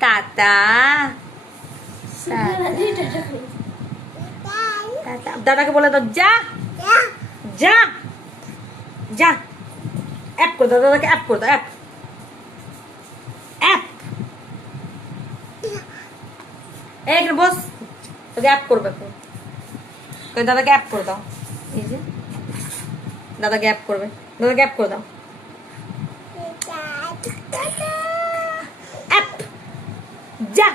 Tata দাদাকে বলে দাও যা যা যা অ্যাপ করে দাও দাদাকে অ্যাপ করে দাও অ্যাপ অ্যাপ এখানে বস তোকে অ্যাপ করবে দাদাকে অ্যাপ করে দাও এই যে দাদাকে অ্যাপ করবে দাদাকে অ্যাপ করে দাও অ্যাপ যা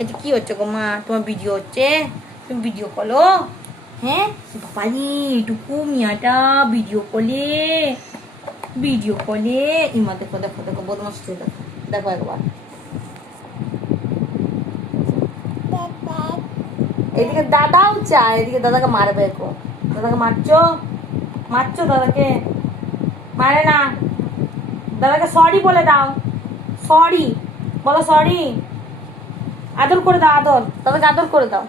এটা কি হচ্ছে গো মা তোমার ভিডিও হচ্ছে তুমি ভিডিও করো হ্যাঁ বাবারি টুকু মিয়াটা ভিডিও কলে ইমা দেখো দেখো দেখো বদমাস দেখো দেখো একবার এদিকে দাদাও চায় এদিকে দাদাকে মারবে এখন দাদাকে মারছো দাদাকে মারে না দাদাকে সরি বলে দাও সরি বলো সরি আদর করে দাও আদর দাদাকে আদর করে দাও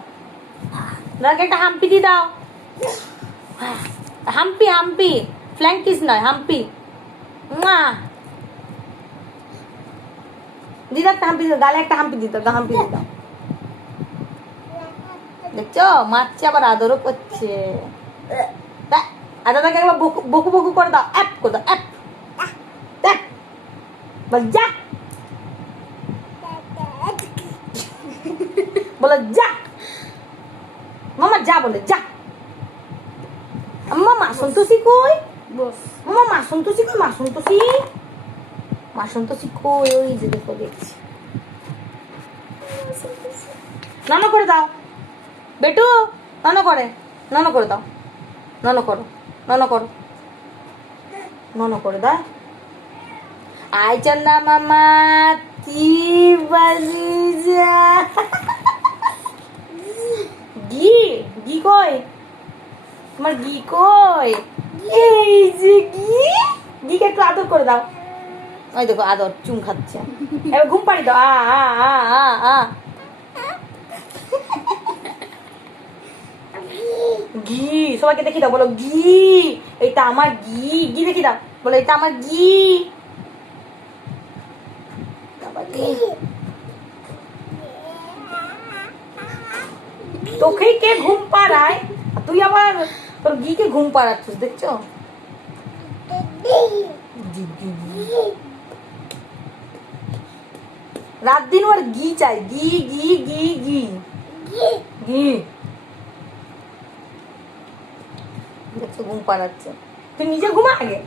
দাদাকে একটা হাম্পি দিয়ে দাও হাম্পি ফ্ল্যাঙ্ক কিস নয় হাম্পি দিদা একটা হাম্পি দিও গালে একটা হাম্পি দিতে হাম্পি দিয়ে দাও দেখছো মারছে আবার আদরও করছে আর দাদাকে একবার বকু বকু করে দাও অ্যাপ করে দাও অ্যাপ বল যা বলে যা মামা যা বলে যা মামা সন্তোষী কই মামা সন্তোষী কই মা সন্তোষী কই ওই যে দেখো দেখছি নানা করে দাও বেটু নানা করে দাও নানা করে দাও আই চন্দা মামা কি বাজি যা ঘি কই তোমার ঘি কই এই যে ঘিকে একটু আদর করে দাও ওই দেখো আদর চুম খাচ্ছে এবার ঘুম পাড়ি দাও ঘি সবাইকে দেখি দাও বলো ঘি এটা আমার ঘি দেখি দাও বলো এটা আমার ঘি তোকেই কে ঘুম পাড়ায় তুই আবার তোর ঘিকে ঘুম পাড়াচ্ছিস দেখছো রাত দিন ওর ঘি চাই ঘি দেখছো ঘুম পাড়াচ্ছে তুই নিজে ঘুমা আগে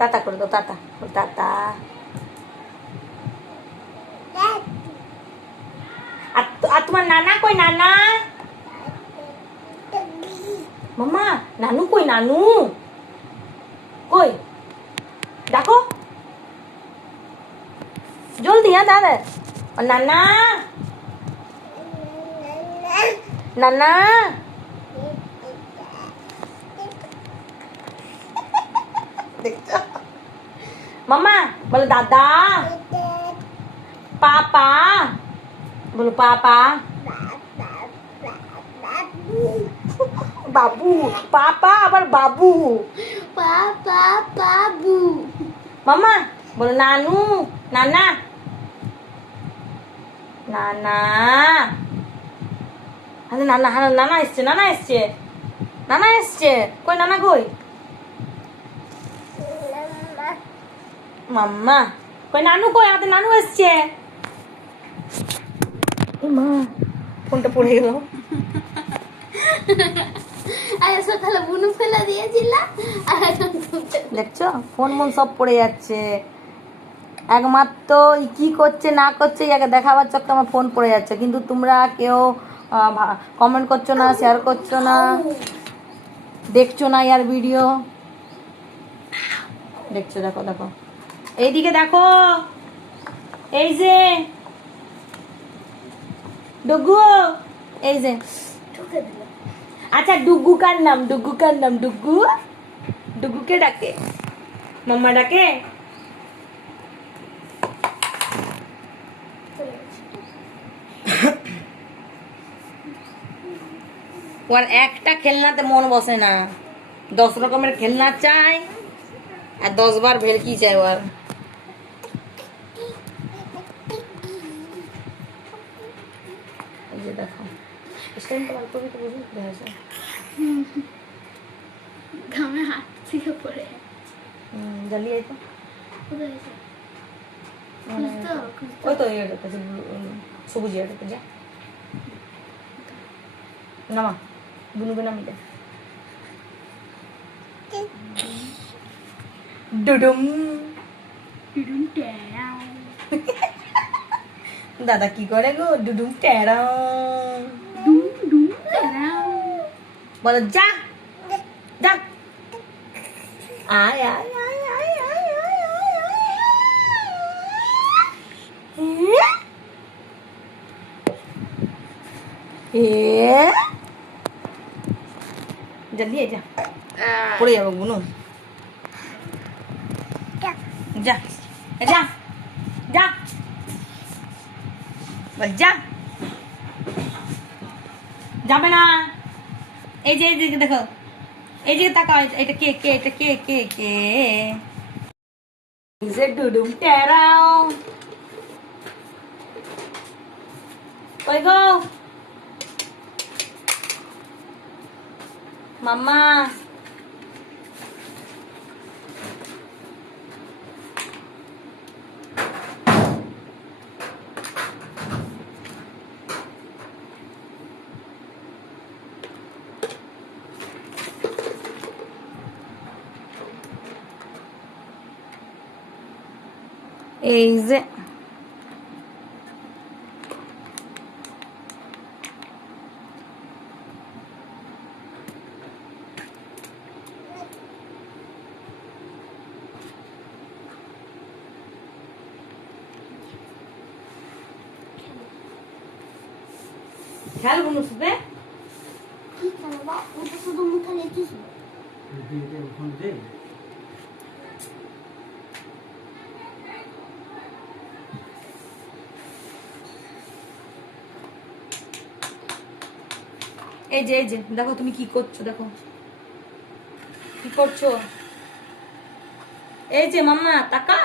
টাটা করে দাও টাটা আর তোমার নানা কই নানা মামা নানু কই ডাকো জলদি হ্যাঁ দাদা নানা দেখছো মামা বলো দাদা পাপা বলো পাপা বাবু পাপা আবার বাবু মামা বলো নানু নানা নানা এসছে কই নানা কই মাম্মা কই নানু কই হাতে নানু এসছে মা ফোনটা পড়ে গেল দেখছো ফোন সব পড়ে যাচ্ছে একমাত্র কি করছে না করছে ইয়াকে দেখাবার চক্করে আমার ফোন পড়ে যাচ্ছে কিন্তু তোমরা কেউ কমেন্ট করছো না শেয়ার করছো না দেখছো না ইয়ার ভিডিও দেখছো দেখো এইদিকে দেখো এই যে ডুগু এই যে আচ্ছা ডুগু কার নাম ডুগুকে ডাকে মাম্মা ডাকে ওর একটা খেলনাতে মন বসে না, 10 রকমের খেলনা চাই আর 10 বার ভেলকি চাই ওর। এই যে দেখো স্ট্যান্ডটা বার করবি তো বুঝবি কি হয়েছে। ঘামে হাত থেকে পড়ে জ্বালিয়ে তো কোথায় আছে? ওই তো ইয়েটাতে সবুজ ইয়েটাতে যা নামা বুনুকে নামি দে। ডুডুম দাদা কি করে গো? ডুডুম টেরা বলো যা যা আয় আয় আয় আয় আয় আয় जल्दी जा पड़े जाओ बुनू जा जा जा बस जा যাবে না। এই যে দেখো এই যে তাকাও, এটা কে কে এটা কে কে কে যে ডুডুম টেরাও কই গো মাম্মা। এই যে খেয়াল বুনুর সাথে কি খেলবা? ওটা শুধু মুখে লেখিস। এই যে দেখো তুমি কি করছো, দেখো কি করছো। এই যে মাম্মা তাকা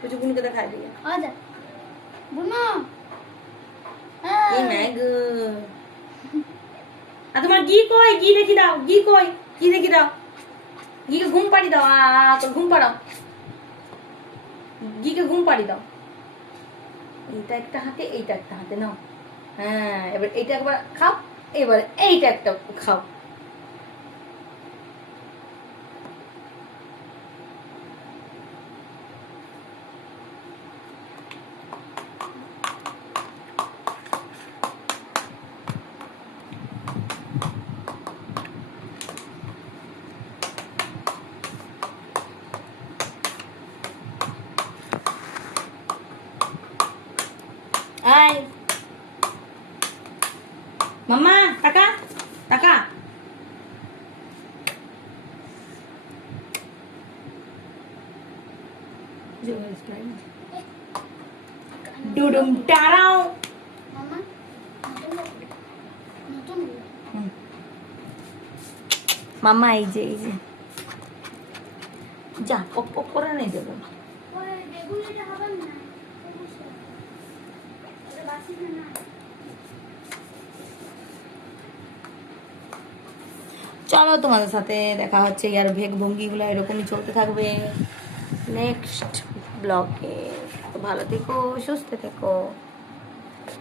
বুঝু বুনুকে দেখাই দিয়ে আদা বুনো এই ম্যাগো। আর তোমার ঘি কই? ঘি দেখি দাও, ঘি কই? ঘি দেখি দাও, ঘিকে ঘুম পাড়ি দাও। তোর ঘুম পাড়াও, ঘিকে ঘুম পাড়ি দাও। এইটা একটা হাতে, এইটা একটা হাতে নাও। হ্যাঁ এবার এইটা একবার খাও, এবার এইটা একটা খাও। আয় মাম্মা টাকা টাকা ডুডুম টারাও মামা নতুন মাম্মা এই যে যা পক পক করে নেই দেবো। ওই বেগুন এটা হবে না, এটা বাসি না। চলো তোমাদের সাথে দেখা হচ্ছে, আর ভেগ ভঙ্গিগুলো এরকমই চলতে থাকবে নেক্সট ব্লগে। ভালো থেকো, সুস্থ থেকো।